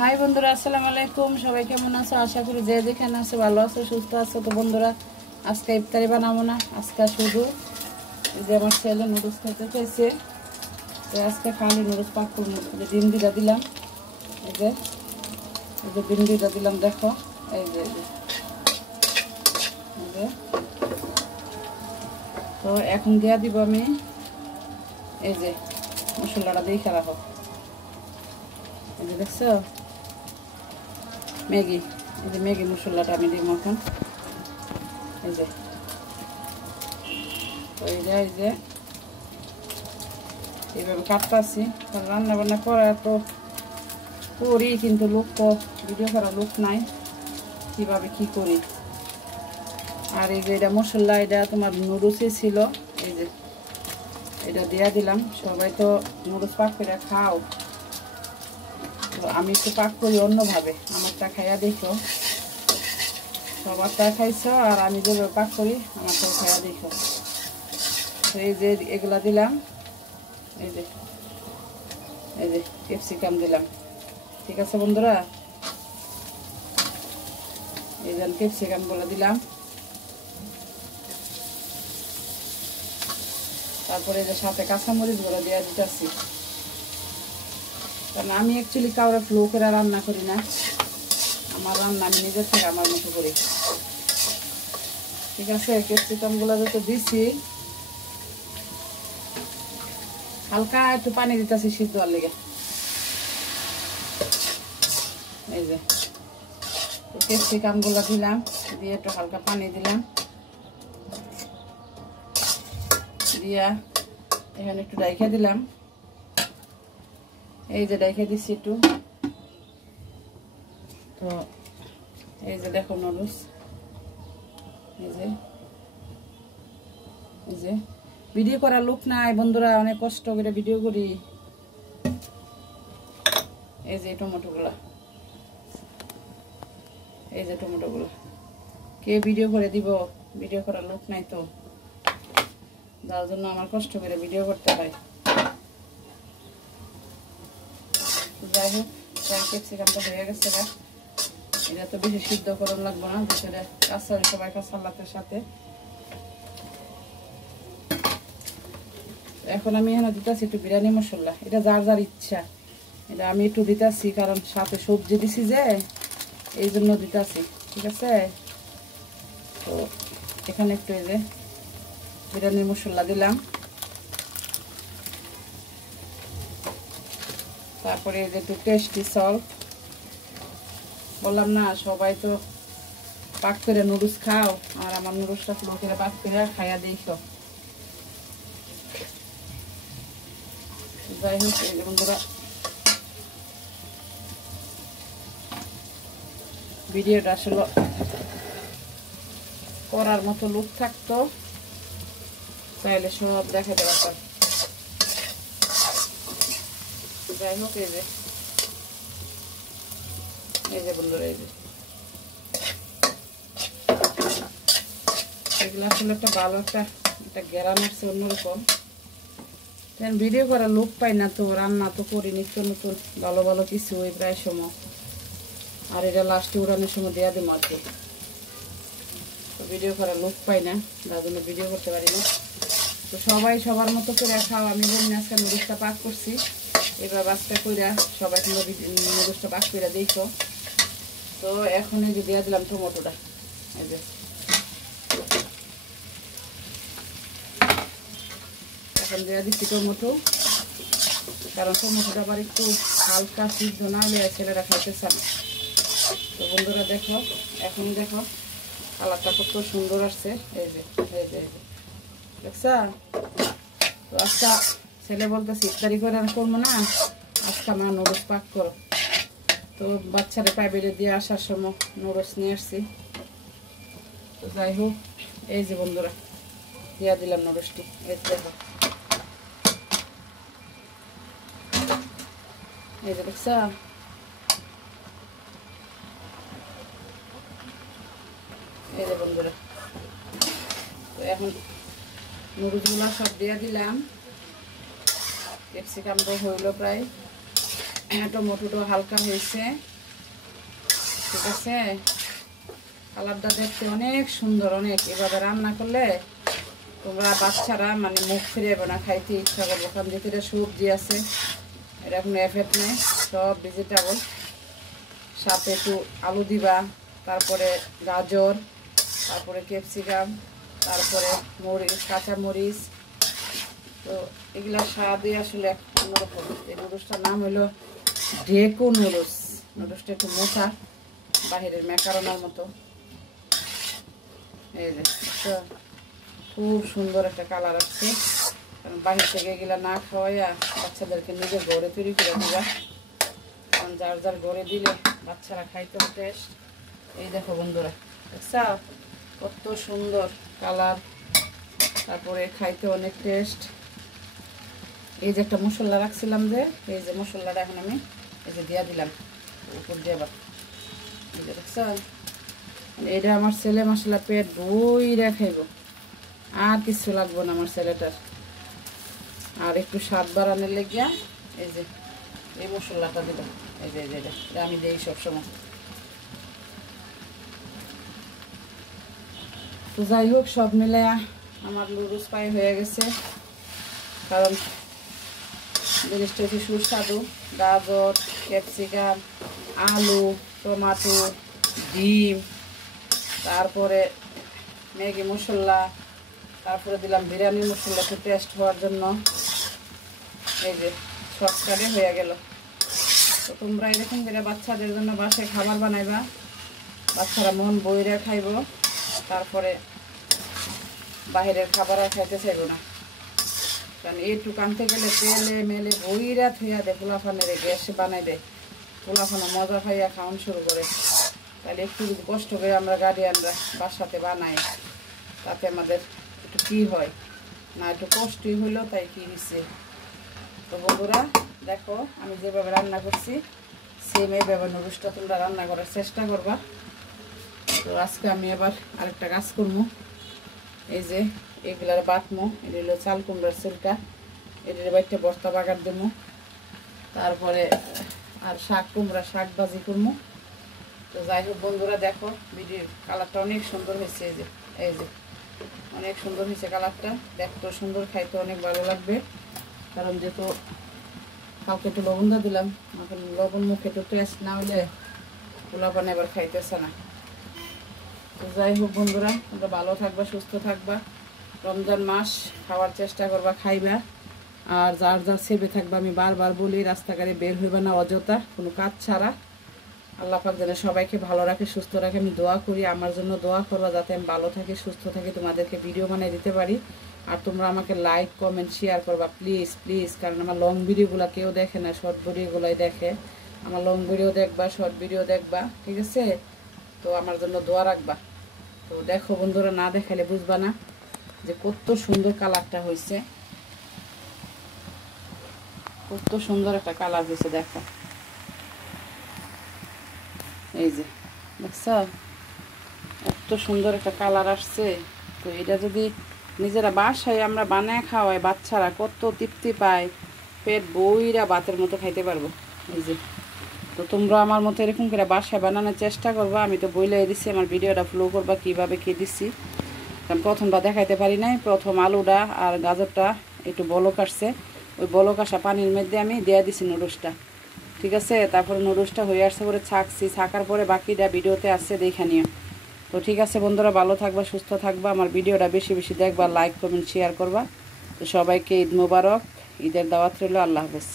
High বন্ধুরা, আসসালামু আলাইকুম। সবাই কেমন আছো? আশা করি যে যেখানে আছো ভালো আছো, সুস্থ আছো। তো বন্ধুরা, আজকে ইফতারি বানাবো না, আজকে শুধু যে আমার ছেলে নুডলস খেতে চেয়েছে, তো আজকে খালি নুডলস পাক করবো। ডিম দুটা দিলাম, এই যে ডিম দুটা দিলাম, দেখো এই যে তো এখন দেওয়া দিব আমি এই যে মশলাটা দিয়ে রাখো। এই যে দেখছো ম্যাগি, এই যে ম্যাগি মশলাটা আমি দিব এখন। এই যে এই যে এইভাবে কাটতেছি। রান্না বান্না করা তো করি, কিন্তু লোক তো ভিডিও করা লোক নাই, কিভাবে কি করি। আর এই যে এটা মশলা, এটা তোমার নুডলসে ছিল, এই যে এটা দেওয়া দিলাম। সবাই তো নুডলস পাক করে খাও, তো আমি একটু পাক করি অন্যভাবে। আমারটা খাইয়া দেখো, সবারটা খাইছো, আর আমি যেভাবে পাক করি আমারটা খাইয়া দেখো। তো এই যে এগুলা দিলাম, এই যে ক্যাপসিকাম দিলাম। ঠিক আছে বন্ধুরা, এই যে ক্যাপসিকাম গুলো দিলাম। তারপরে যে সাথে কাঁচামরিচ গুলো দিয়ে দিতেছি, কারণ আমি অ্যাকচুয়ালি কাউরে ফ্লো করে রান্না করি না। আমার রান্না আমি নিজের থেকে আমার মতো করি। ঠিক আছে, ক্যাপসিকাম গুলো যত দিছি, হালকা একটু পানি দিতেছি সিদ্ধ হওয়ার লেগে। এই যে ক্যাপসিকাম গুলো দিলাম, দিয়ে একটু হালকা পানি দিলাম, দিয়া এখানে একটু ডাইখা দিলাম। এই যে ডাইখা দিচ্ছি একটু। তো এই যে দেখো নুডলস, এই যে ভিডিও করার লোক নাই বন্ধুরা, অনেক কষ্ট করে ভিডিও করি। এই যে টমেটোগুলা, এই যে টমেটোগুলো কে ভিডিও করে দিব? ভিডিও করার লোক নাই, তো যার জন্য আমার কষ্ট করে ভিডিও করতে হয়। যাই হোক, ক্যাপসিকামটা হয়ে গেছে, এটা তো বেশি সিদ্ধ করার লাগবে না, সেটা কাঁচা সবাই সালাতের সাথে। এখন আমি এখানে দিতেছি একটু বিরিয়ানি মশলা, এটা যার যার ইচ্ছা। এটা আমি একটু দিতেছি কারণ সাথে সবজি দিছি যে, এই জন্য দিতেছি। ঠিক আছে, তো এখানে একটু এই যে বিরিয়ানি মশলা দিলাম। তারপরে এই যে একটু টেস্টি সল্ট। বললাম না, সবাই তো পাক করে নুডলস খাও, আর আমার নুডলসটা ফ্লো করে পাক করে খাইয়া দেখো। যাই হোক, এই যে বন্ধুরা, ভিডিওটা আসলে করার মতো লোক থাকতো তাইলে সব দেখাতে পারতাম। যাই হোক, এই যে বন্ধুরা, এই যে এগুলো আসলে একটা ভালো একটা গ্যারাম আসছে অন্যরকম। ভিডিও করার লোক পাই না, তো রান্না তো করি নিত্য নতুন ভালো ভালো কিছু ওই প্রায় সময়। আর এটা লাস্টে উড়ানোর সময় দেওয়া দিই আর কি। তো ভিডিও করার লোক পাই না, তার জন্য ভিডিও করতে পারি না। তো সবাই সবার মতো করে খাও। আমি যেমন আজকে নুডলসটা পাক করছি, এবার বাচ্চা কইরা সবাই কিন্তু নুডলসটা পাক করে দেখো। তো এখন এই যে দিয়ে দিলাম টমেটোটা, এই যে এখন দিয়ে দিচ্ছি টমেটো, কারণ টমেটোটা আবার একটু হালকা সিদ্ধ না হলে ছেলেরা খাইতে চান। তো বন্ধুরা দেখো, এখন দেখো কালারটা কত সুন্দর আসছে। এই যে দেখছা? তো আজকে ছেলে বলতেছি ইফতারি করে করবো না, আজকে আমার নুডলস পাক করো। তো বাচ্চারা প্রাইভেটে দিয়ে আসার সময় নুডলস নিয়ে আসছি। তো যাই হোক, এই যে বন্ধুরা দিয়া দিলাম নুডলসটি। এই দেখো, এই যে দেখছা? এই যে বন্ধুরা, তো এখন নুডলসগুলো সব দিয়ে দিলাম। ক্যাপসিকাম তো হইলো প্রায়, টমেটোটা হালকা হয়েছে, ঠিক আছে। কালারটা দেখতে অনেক সুন্দর, অনেক। এভাবে রান্না করলে তোমরা বাচ্চারা মানে মুখ ফিরাবে না, খাইতে ইচ্ছা করবো। কারণ যেটা সবজি আছে, এটা কোনো এফেক্ট নেই, সব ভেজিটেবল। সাথে একটু আলু দিবা, তারপরে গাজর, তারপরে ক্যাপসিকাম, তারপরে মরিচ, কাঁচা মরিচ। তো এগুলো স্বাদই আসলে অন্যরকম। এই নুডলসটার নাম হলো ডেকো নুডলস। নুডলসটা একটু মোটা, বাহিরের ম্যাকারোনার মতো। এই যে খুব সুন্দর একটা কালার আসছে। কারণ বাহির থেকে এগুলা না খাওয়াইয়া বাচ্চাদেরকে নিজের ঘরে তৈরি করে দিবা। কারণ যার যার ঘরে দিলে বাচ্চারা খাইতে টেস্ট। এই দেখো বন্ধুরা, দেখছা কত সুন্দর কালার, তারপরে খাইতে অনেক টেস্ট। এই যে একটা মশলা রাখছিলাম, যে এই যে মশলাটা এখন আমি এই যে দিয়া দিলাম উপর দিয়ে। আবার এই যে দেখছ, এটা আমার ছেলে মশলা পেট বইরা খাইব, আর কিছু লাগবে না আমার ছেলেটার। আর একটু স্বাদ বাড়ানোর লেগিয়া এই যে এই মশলাটা দিলাম। এই যে এটা আমি দিই সবসময়। তো যাই হোক, সব মিলে আমার নুডলস পাই হয়ে গেছে। কারণ জিনিসটা হচ্ছে সুস্বাদু। গাজর, ক্যাপসিকাম, আলু, টমেটো, ডিম, তারপরে ম্যাগি মশলা, তারপরে দিলাম বিরিয়ানি মশলা একটু টেস্ট হওয়ার জন্য। এই যে শর্টকাটে হয়ে গেল। তো তোমরা এরকম করে বাচ্চাদের জন্য বাসায় খাবার বানাইবা, বাচ্চারা মন বইরা খাইব, তারপরে বাহিরের খাবার আর খাইতে চাইব না। কারণ একটু আনতে গেলে তেলে মেলে বইরা থইয়া দেয়, পোলাফানের গ্যাসে বানাই দেয়, পোলাফানো মজা খাইয়া খাওয়ান শুরু করে। তাহলে একটু যদি কষ্ট করে আমরা গার্ডিয়ানরা বাসাতে বানাই, তাতে আমাদের একটু কী হয় না, একটু কষ্টই হইলো, তাই কি হয়েছে। তো বন্ধুরা দেখো, আমি যেভাবে রান্না করছি সেম এইভাবে নুডলসটা তোমরা রান্না করার চেষ্টা করবা। তো আজকে আমি এবার আরেকটা কাজ করবো। এই যে এগুলার বাটমো, এটা হলো চাল কুমড়ার ছিলকা, এটার বাইটটা বস্তা বাগার দেবো। তারপরে আর কুমড়া শাক ভাজি করবো। তো যাই হোক বন্ধুরা দেখো, ভিডিওর কালারটা অনেক সুন্দর হয়েছে। এই যে অনেক সুন্দর হয়েছে কালারটা, দেখতেও সুন্দর, খাইতে অনেক ভালো লাগবে। কারণ যেহেতু কালকে একটু লবণ দিয়ে দিলাম, এখন লবণ মুখে একটু টেস্ট না হলে পোলাপান এবার খাইতেছে না। তো যাই হোক বন্ধুরা, তোমরা ভালো থাকবা, সুস্থ থাকবা, রমজান মাস খাওয়ার চেষ্টা করবা, খাইবা। আর যার যার সেবে থাকবা, আমি বারবার বলি রাস্তাঘাটে বের হইবা না অযথা, কোনো কাজ ছাড়া। আল্লাহ পাক যেন সবাইকে ভালো রাখে, সুস্থ রাখে। আমি দোয়া করি, আমার জন্য দোয়া করবা যাতে আমি ভালো থাকি, সুস্থ থাকি, তোমাদেরকে ভিডিও বানিয়ে দিতে পারি। আর তোমরা আমাকে লাইক কমেন্ট শেয়ার করবা প্লিজ প্লিজ। কারণ আমার লং ভিডিওগুলো কেউ দেখে না, শর্ট ভিডিওগুলোই দেখে। আমার লং ভিডিও দেখবা, শর্ট ভিডিও দেখবা, ঠিক আছে। তো আমার জন্য দোয়া রাখবা। তো দেখো বন্ধুরা, না দেখালে বুঝবা না যে কত সুন্দর কালারটা হয়েছে, কত সুন্দর একটা কালার হয়েছে। দেখো এই যে দেখছ, এত সুন্দর একটা কালার আসছে। তো এটা যদি নিজেরা বাসায় আমরা বানায় খাওয়াই, বাচ্চারা কত তৃপ্তি পায়, পেট বইরা ভাতের মতো খাইতে পারবো। এই যে, তো তোমরা আমার মতো এরকম করে বাসায় বানানোর চেষ্টা করবা। আমি তো বইলে দিছি, আমার ভিডিওটা ফলো করবা কীভাবে কী দিচ্ছি। কারণ প্রথমটা দেখাইতে পারি নাই, প্রথম আলুটা আর গাজরটা একটু বলক আসছে, ওই বলক আসা পানির মধ্যে আমি দিয়ে দিছি নুডলসটা, ঠিক আছে। তারপরে নুডলসটা হয়ে আসছে পরে ছাঁকছি, ছাকার পরে বাকিটা ভিডিওতে আসছে, দেখে নিও। তো ঠিক আছে বন্ধুরা, ভালো থাকবা, সুস্থ থাকবা, আমার ভিডিওটা বেশি বেশি দেখবা, লাইক কমেন্ট শেয়ার করবা। তো সবাইকে ঈদ মোবারক, ঈদের দাওয়াত রইল, আল্লাহ হাফেজ।